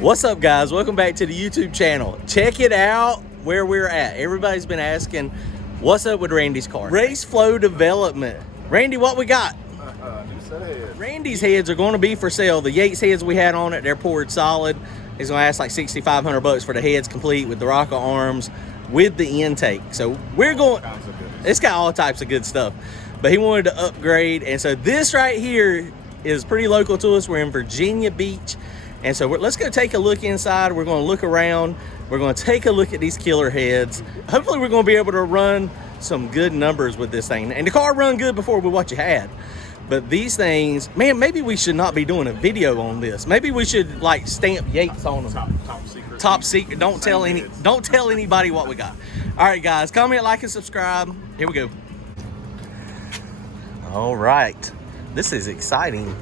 What's up, guys? Welcome back to the YouTube channel. Check it out where we're at. Everybody's been asking, what's up with Randy's car? Race Flow Development. Randy, what we got? New set of heads. Randy's heads are going to be for sale. The Yates heads we had on it, they're poured solid. He's going to ask like $6,500 for the heads complete with the rocker arms with the intake. So we're going, it's got all types of good stuff. But he wanted to upgrade, and so this right here is pretty local to us. We're in Virginia Beach. And so let's go take a look inside. We're going to look around. We're going to take a look at these killer heads. Hopefully we're going to be able to run some good numbers with this thing. And the car run good before with what you had. But these things, man, maybe we should not be doing a video on this. Maybe we should like stamp Yates on them. Top secret. Top secret. Don't tell anybody what we got. All right, guys, comment, like, and subscribe. Here we go. All right. This is exciting.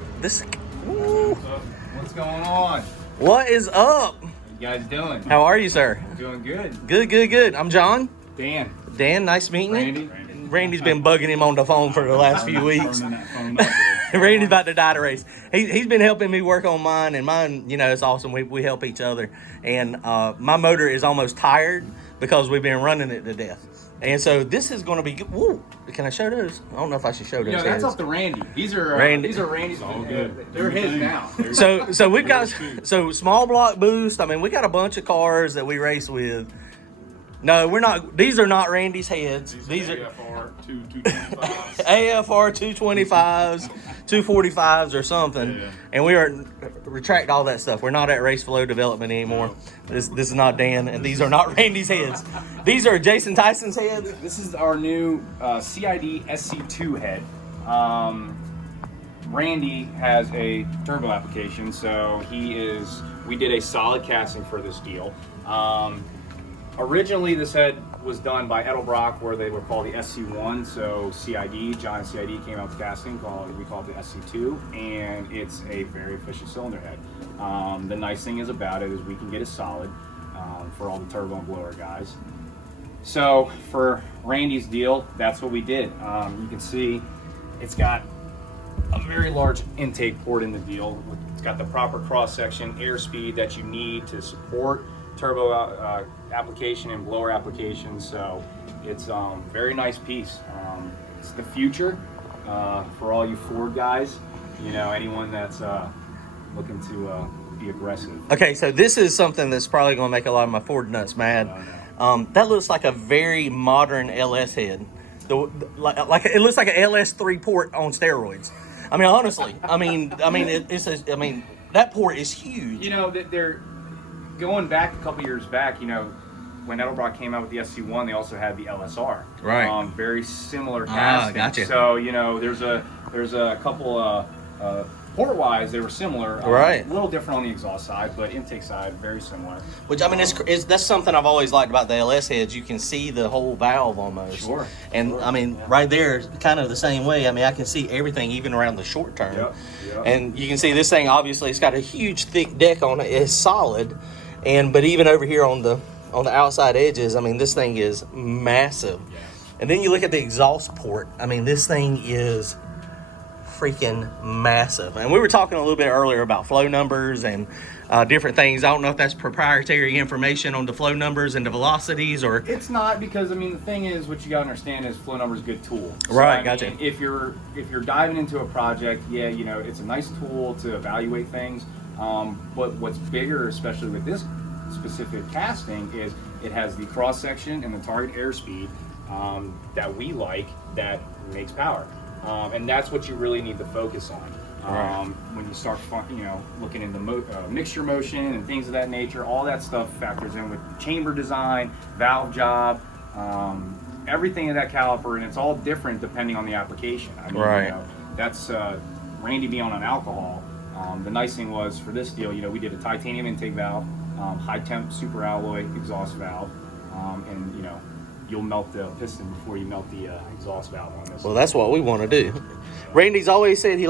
Woo. What's going on? What is up? You guys doing? How are you, sir? Doing good. Good. I'm John. Dan. Dan, nice meeting you. Randy. Randy's been bugging him on the phone for the last few weeks. Randy's about to die to race. He's been helping me work on mine, and mine, you know, it's awesome. We help each other. And my motor is almost tired because we've been running it to death. And so this is going to be good. Woo! Can I show those? I don't know if I should show those. No, that's off the Randy. These are Randy's. All good. They're his now. So we've got small block boost. I mean, we got a bunch of cars that we race with. No, we're not. These are not Randy's heads. These are AFR 225s. AFR 225s, 245s or something. Yeah. And we are retract all that stuff. We're not at Race Flow Development anymore. This is not Dan, and these are not Randy's heads. These are Jason Tyson's heads. This is our new CID SC2 head. Randy has a turbo application, so we did a solid casting for this deal. Originally, this head was done by Edelbrock, where they were called the SC1. So CID, John CID came out with casting. We call it the SC2, and it's a very efficient cylinder head. The nice thing is about it is we can get it solid for all the turbo and blower guys. So for Randy's deal, that's what we did. You can see it's got a very large intake port in the deal. It's got the proper cross section, airspeed that you need to support turbo application and blower application. So it's very nice piece. It's the future for all you Ford guys, you know, anyone that's looking to be aggressive. Okay, so this is something that's probably going to make a lot of my Ford nuts mad. That looks like a very modern LS head. Like it looks like an LS3 port on steroids. I mean, honestly, that port is huge. You know, they're going back a couple years back, you know, when Edelbrock came out with the SC1, they also had the LSR. Right. Very similar casting. Gotcha. So, you know, there's a couple port-wise, they were similar. Right. A little different on the exhaust side, but intake side, very similar. Which, I mean, that's something I've always liked about the LS heads. You can see the whole valve almost. Sure. And, I mean, right there, kind of the same way. I mean, I can see everything even around the short term. Yep. And you can see this thing, obviously, it's got a huge, thick deck on it. It's solid. But even over here on the outside edges, I mean, this thing is massive. Yeah. And then you look at the exhaust port. I mean, this thing is freaking massive. And we were talking a little bit earlier about flow numbers and different things. I don't know if that's proprietary information on the flow numbers and the velocities, or It's not, because I mean the thing is, what you gotta understand is flow number is a good tool. So, Right, I gotcha. mean, if you're diving into a project, yeah, you know, it's a nice tool to evaluate things. But what's bigger, especially with this specific casting, is it has the cross section and the target airspeed that we like, that makes power. And that's what you really need to focus on. When you start, you know, looking into mixture motion and things of that nature, all that stuff factors in with chamber design, valve job, everything in that caliper, and it's all different depending on the application. I mean, Right. you know, that's Randy being on an alcohol. The nice thing was, for this deal, you know, we did a titanium intake valve, high temp super alloy exhaust valve, and you know, you'll melt the piston before you melt the exhaust valve on this. well, that's what we want to do. Randy's always said he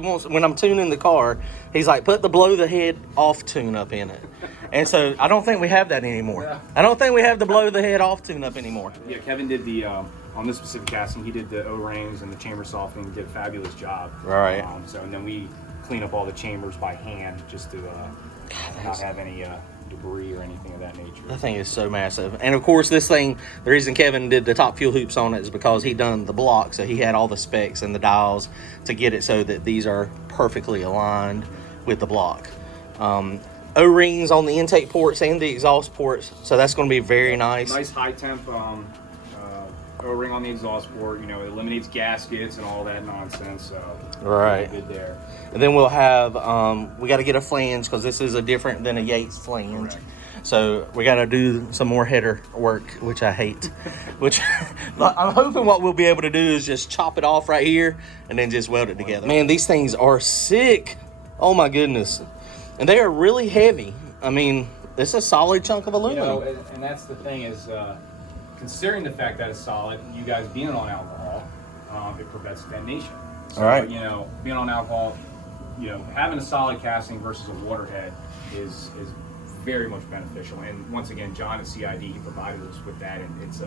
wants, when I'm tuning the car, he's like, put the blow the head off tune up in it. And so I don't think we have that anymore. Yeah. I don't think we have the blow the head off tune up anymore. Yeah, Kevin did the on this specific casting, he did the O-rings and the chamber softening, did a fabulous job. Right. So, and then we clean up all the chambers by hand just to not have any debris or anything of that nature. That thing is so massive. And of course, this thing, the reason Kevin did the top fuel hoops on it is because he done the block, so he had all the specs and the dials to get it so that these are perfectly aligned with the block. O-rings on the intake ports and the exhaust ports, so that's going to be very nice. Nice high temp O-ring on the exhaust port. You know, it eliminates gaskets and all that nonsense. So right. Good there. And then we'll have we got to get a flange because this is a different than a Yates flange. Correct. So we got to do some more header work, which I hate. Which I'm hoping what we'll be able to do is just chop it off right here and then just weld it together. Man, these things are sick. Oh my goodness. And they are really heavy. I mean, it's a solid chunk of aluminum. You know, and that's the thing is, considering the fact that it's solid, you guys being on alcohol, it prevents detonation. So, all right. You know, being on alcohol, you know, having a solid casting versus a waterhead is very much beneficial. And once again, John at CID, he provided us with that, and it's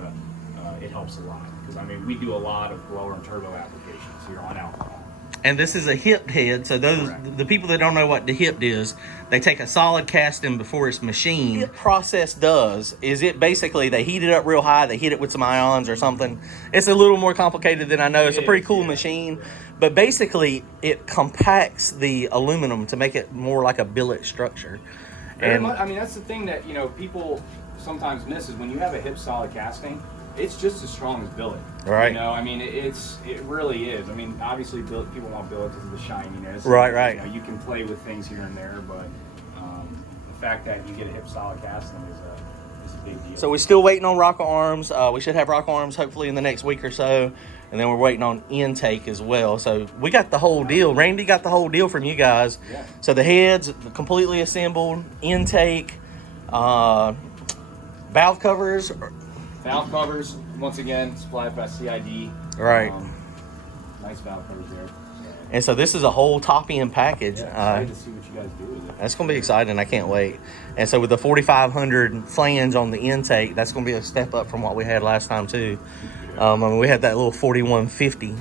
it helps a lot because I mean we do a lot of blower and turbo applications here on alcohol. And this is a hipped head, so those the people that don't know what the hipped is, they take a solid casting before it's machined. What the process does is it basically they heat it up real high, they hit it with some ions or something. It's a little more complicated than I know. It's a pretty cool machine, but basically it compacts the aluminum to make it more like a billet structure. And I mean that's the thing that you know people sometimes miss is when you have a hip solid casting. It's just as strong as billet. Right. You know, I mean, it really is. I mean, obviously, billet, people want billet because of the shininess. Right, right. You know, you can play with things here and there, but the fact that you get a hip solid casting is a big deal. so we're still waiting on rocker arms. We should have rocker arms hopefully in the next week or so. And then we're waiting on intake as well. So we got the whole deal. Randy got the whole deal from you guys. Yeah. So the heads completely assembled, intake, valve covers. Valve covers, once again, supplied by CID. Right. Nice valve covers there. And so this is a whole top-end package. Yeah, excited to see what you guys do with it. That's going to be exciting. I can't wait. And so with the 4500 flange on the intake, that's going to be a step up from what we had last time too. I mean, we had that little 4150.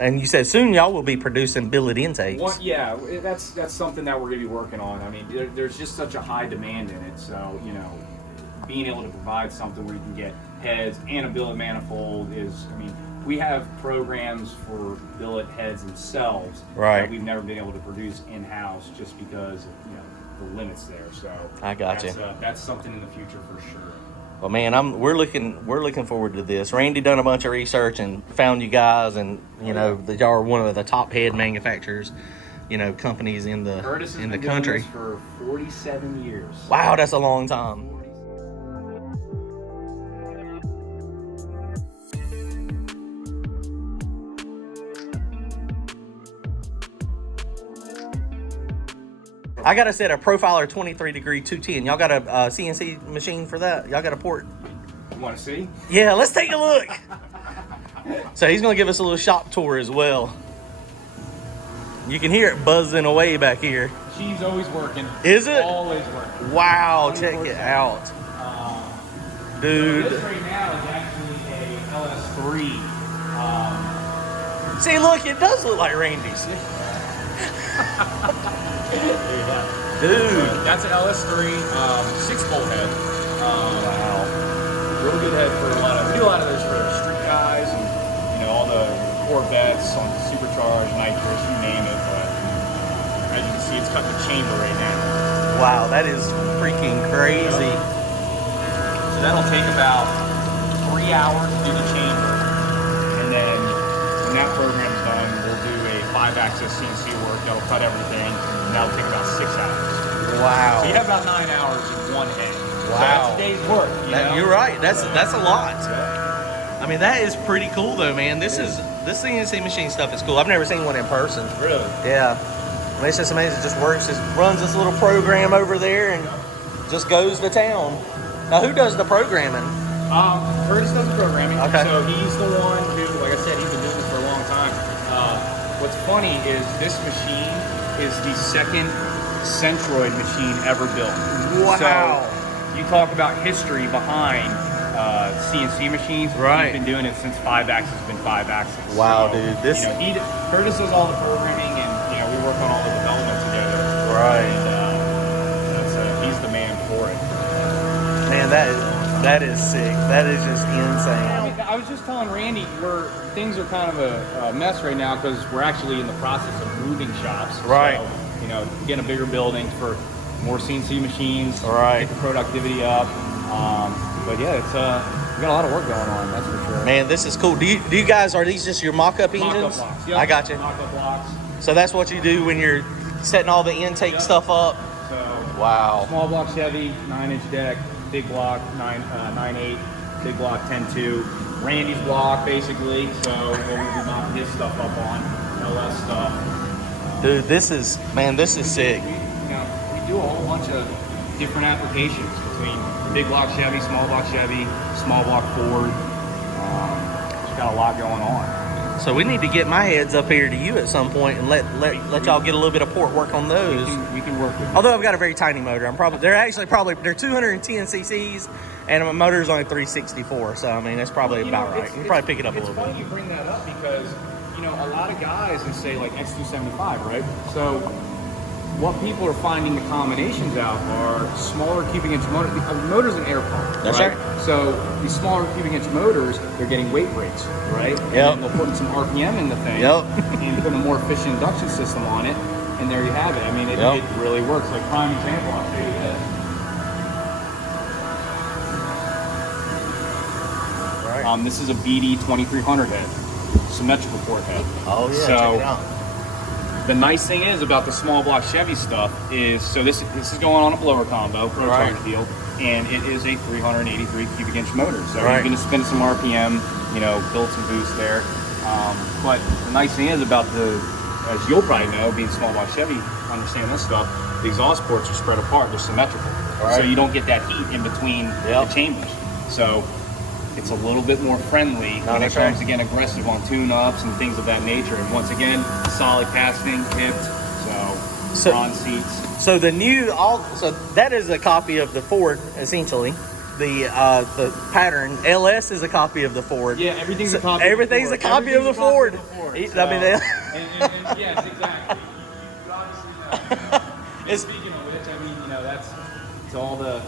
And you said soon y'all will be producing billet intakes. Yeah, that's something that we're going to be working on. I mean, there's just such a high demand in it. So, you know, being able to provide something where you can get heads and a billet manifold is, I mean, we have programs for billet heads themselves that we've never been able to produce in-house just because of, you know, the limits there. So I got you. That's something in the future for sure. Well, man, we're looking forward to this. Randy done a bunch of research and found you guys, and you know that y'all are one of the top head manufacturers, you know, companies in the Curtis in the has been country. doing this for 47 years. Wow, that's a long time. I got to set a Profiler 23 degree 210. Y'all got a CNC machine for that? Y'all got a port? You want to see? Yeah, let's take a look. So he's going to give us a little shop tour as well. You can hear it buzzing away back here. She's always working. Is it? Always working. Wow, check it out. Dude. This right now is actually a LS3. See, look, it does look like Randy's. Dude. That's an LS3 6-bolt head. Wow. Real good head for we do a lot of those for street guys and you know all the Corvettes on supercharged, nitrous, you name it. But as you can see, it's cutting the chamber right now. Wow, that is freaking crazy. So that'll take about 3 hours to do the chamber, and then when that program's done, we'll do a 5-axis CNC work that'll cut everything, and that'll take about 6 hours. Wow. So you have about 9 hours in one head. Wow. So that's a day's work. You're right. That's a lot. I mean, that is pretty cool though, man. This CNC machine stuff is cool. I've never seen one in person. Really? Yeah. I mean, it's just amazing. It just works. Just runs this little program over there and just goes to town. Now, who does the programming? Curtis does the programming. Okay. So he's the one who, like I said, he's been doing this for a long time. What's funny is this machine is the second Centroid machine ever built. Wow. So you talk about history behind CNC machines. Right. He's been doing it since 5-axis has been 5-axis. Wow, so, dude. This. You know, Curtis does all the programming, and you know we work on all the development that is sick. That is just insane. I was just telling Randy, things are kind of a mess right now because we're actually in the process of moving shops. Right. So, you know, getting a bigger building for more CNC machines. Right. Get the productivity up. But yeah, it's we got a lot of work going on. That's for sure. Man, this is cool. Do you guys, are these just your mock-up engines? Mock-up blocks. Yep. I got you. Mock-up blocks. So that's what you do when you're setting all the intake stuff up. So Wow. small block Chevy, 9-inch deck, big block 9.8, big block 10.2. Randy's block basically. So we'll be mocking his stuff up on LS stuff. Dude, this is sick. We do a whole bunch of different applications between big block Chevy, small block Ford. Just got a lot going on. So we need to get my heads up here to you at some point and let y'all get a little bit of port work on those. We can work with. Although I've got a very tiny motor, they're 210 cc's, and my motor is only 364. So I mean that's probably about right. You can probably pick it up a little bit. It's funny you bring that up because a lot of guys they say like X275, right? So what people are finding the combinations out are smaller cubic inch motor. The motor's an air pump. That's right. So these smaller cubic inch motors, they're getting weight breaks, right? Yep. And they'll put some RPM in the thing. Yep. And put a more efficient induction system on it, and there you have it. I mean, it really works. Like prime example, I'll show you this. Right. This is a BD 2300 head, symmetrical port head. Oh yeah. So, check it out. the nice thing is about the small block Chevy stuff is, so this is going on a blower combo, prototype field, and it is a 383 cubic inch motor. So you're going to spin some RPM, build some boost there. But the nice thing is about as you'll probably know, being small block Chevy, understand this stuff, the exhaust ports are spread apart, they're symmetrical. So you don't get that heat in between the chambers. So it's a little bit more friendly when it comes to getting aggressive on tune-ups and things of that nature. And once again, solid casting, hipped, so on seats. So so that is a copy of the Ford, essentially. The pattern LS is a copy of the Ford. Yeah, everything's a copy. Everything's a copy of the Ford. Yes, exactly. You obviously know. And speaking of which, I mean, that's to all the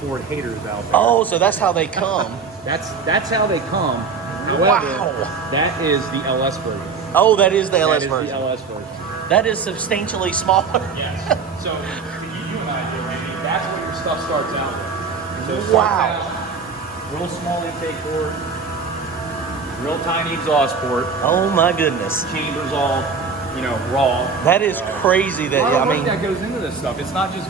Ford haters out there. Oh, so that's how they come. That's how they come. However, Wow. that is the LS version. Oh, that is the That LS is version. the LS version. That is substantially smaller. Yes. So you and I do, Randy. That's what your stuff starts out with. So it starts Wow. out real small intake port, real tiny exhaust port. Oh my goodness. Chambers all, raw. That is crazy. That A lot of work I mean, that goes into this stuff. It's not just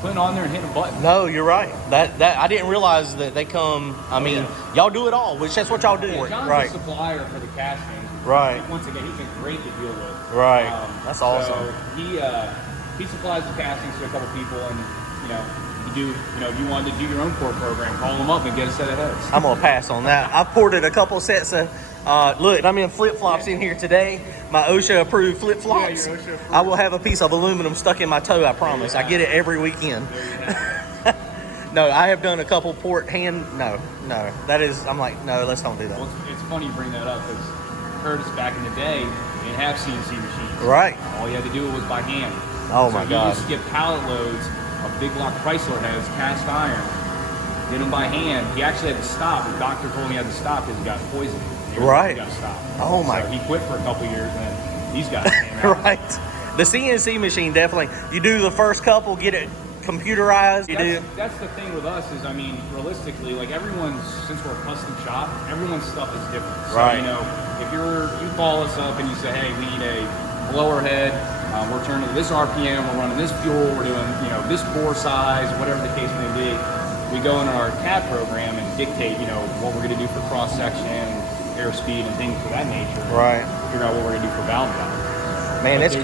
putting on there and hitting a button. no, you're right. That I didn't realize that they come. I mean, y'all do it all, which that's what y'all do. Yeah, John's Right. a supplier for the casting. Right. Once again, he's been great to deal with. Right. That's awesome. So he supplies the castings to a couple people, and if you wanted to do your own port program, call him up and get a set of heads. I'm gonna pass on that. I've ported a couple sets of. Look, I'm in flip-flops in here today. My OSHA-approved flip-flops. Yeah, your OSHA approved. I will have a piece of aluminum stuck in my toe. I promise. I get it every weekend. No, I have done a couple port hand. No. That is. I'm like, no. Let's don't do that. Well, it's funny you bring that up because Curtis back in the day didn't have CNC machines. Right. All you had to do was by hand. Oh my He God. used to get pallet loads of big block Chrysler heads, cast iron. Did them by hand. He actually had to stop. The doctor told him he had to stop because he got poisoned. Right. He got to stop. Oh my. So he quit for a couple years, and then these guys came out. Right. The CNC machine definitely. You do the first couple, get it computerized. That's the thing with us is, I mean, realistically, like since we're a custom shop, everyone's stuff is different. So, Right. if you call us up and you say, hey, we need a blower head, we're turning this RPM, we're running this fuel, we're doing, this bore size, whatever the case may be, we go into our CAD program and dictate, what we're going to do for cross section, airspeed, and things of that nature. Right. Figure out what we're going to do for valve job. Man, There's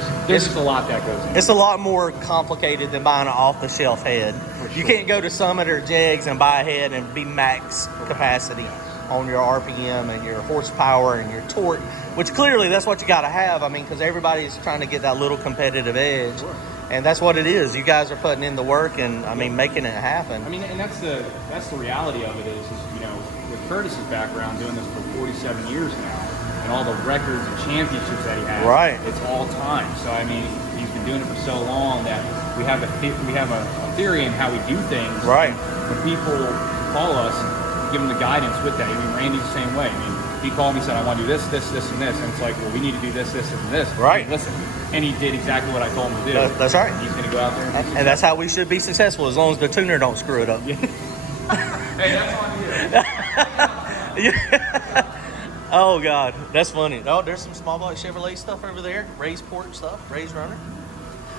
just a lot that goes in. It's a lot more complicated than buying an off-the-shelf head. You can't go to Summit or Jegs and buy a head and be max capacity on your RPM and your horsepower and your torque, which clearly that's what you got to have. I mean, because everybody's trying to get that little competitive edge. Sure. And that's what it is. You guys are putting in the work and, I mean, making it happen. I mean, and that's the reality of it is with Curtis's background, doing this for 47 years now, and all the records and championships that he has, Right. it's all time. So I mean, he's He's been doing it for so long that we have a theory in how we do things. Right. When people call us, give them the guidance with that. I mean, Randy's the same way. I mean, he called me and said, I want to do this, this, this, and this. And it's like, well, we need to do this, this, and this. Right. Listen. And he did exactly what I told him to do. That's right. He's going to go out there And that's how we should be successful, as long as the tuner don't screw it up. Hey, that's on you. Oh God, that's funny. Oh, there's some small block Chevrolet stuff over there. Raised port stuff, raised runner.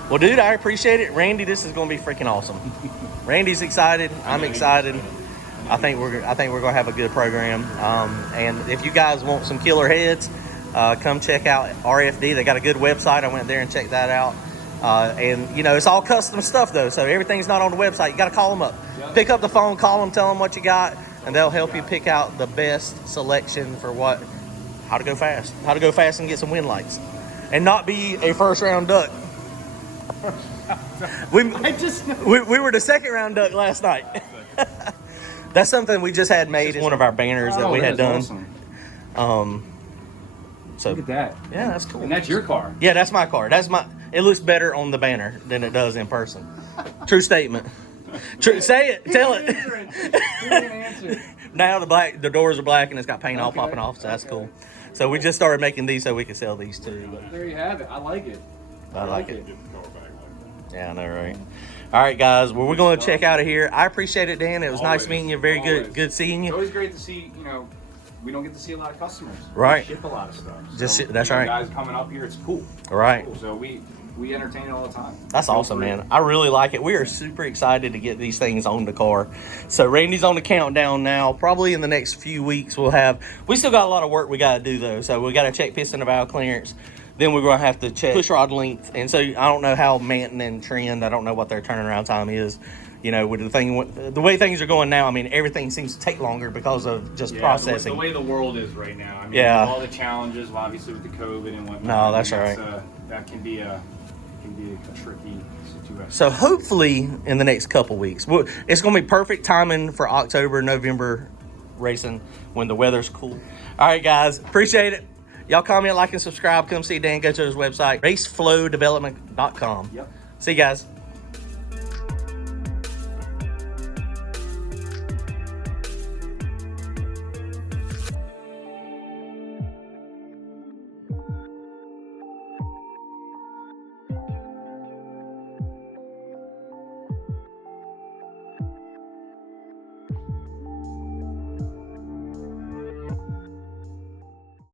Well, dude, I appreciate it. Randy, this is going to be freaking awesome. Randy's excited. I'm excited. I think we're gonna have a good program. And if you guys want some killer heads, come check out RFD. They got a good website. I went there and checked that out. And you know, it's all custom stuff though, so everything's not on the website. You got to call them up. Yep. Pick up the phone, call them, tell them what you got, and they'll help you pick out the best selection for how to go fast and get some wind lights, and not be a first round duck. We were the second round duck last night. That's something we just had made. It's one of our banners that we had done. Awesome. So Look at that. yeah, that's cool. And that's your car. Yeah, that's my car. It looks better on the banner than it does in person. True statement. True. Say it. Tell it. Now the doors are black and it's got paint all popping off, so that's cool. So we just started making these so we could sell these too. But There you have it. I like it. I like it. Get the car back like that. Yeah, I know, right? All right, guys. Well, we're going to check out of here. I appreciate it, Dan. It was nice Always. meeting you. Very Always. good seeing It's you. always great to see, we don't get to see a lot of customers. Right. We ship a lot of stuff. That's right. Guys coming up here, it's cool. Right. Cool. So we entertain it all the time. That's awesome, man. I really like it. We are super excited to get these things on the car. So Randy's on the countdown now. Probably in the next few weeks we still got a lot of work we got to do though. So we got to check piston and valve clearance. Then we're going to have to check push rod length. And so I don't know how Manton and Trend, I don't know what their turnaround time is. You know, with the way things are going now, I mean, everything seems to take longer because of just processing. The way the world is right now. I mean, Yeah. all the challenges, obviously, with the COVID and whatnot. No, that's right. That can be a tricky situation. So hopefully in the next couple weeks, it's going to be perfect timing for October, November racing when the weather's cool. All right, guys, appreciate it. Y'all comment, like, and subscribe. Come see Dan. Go to his website, raceflowdevelopment.com. Yep. See you guys.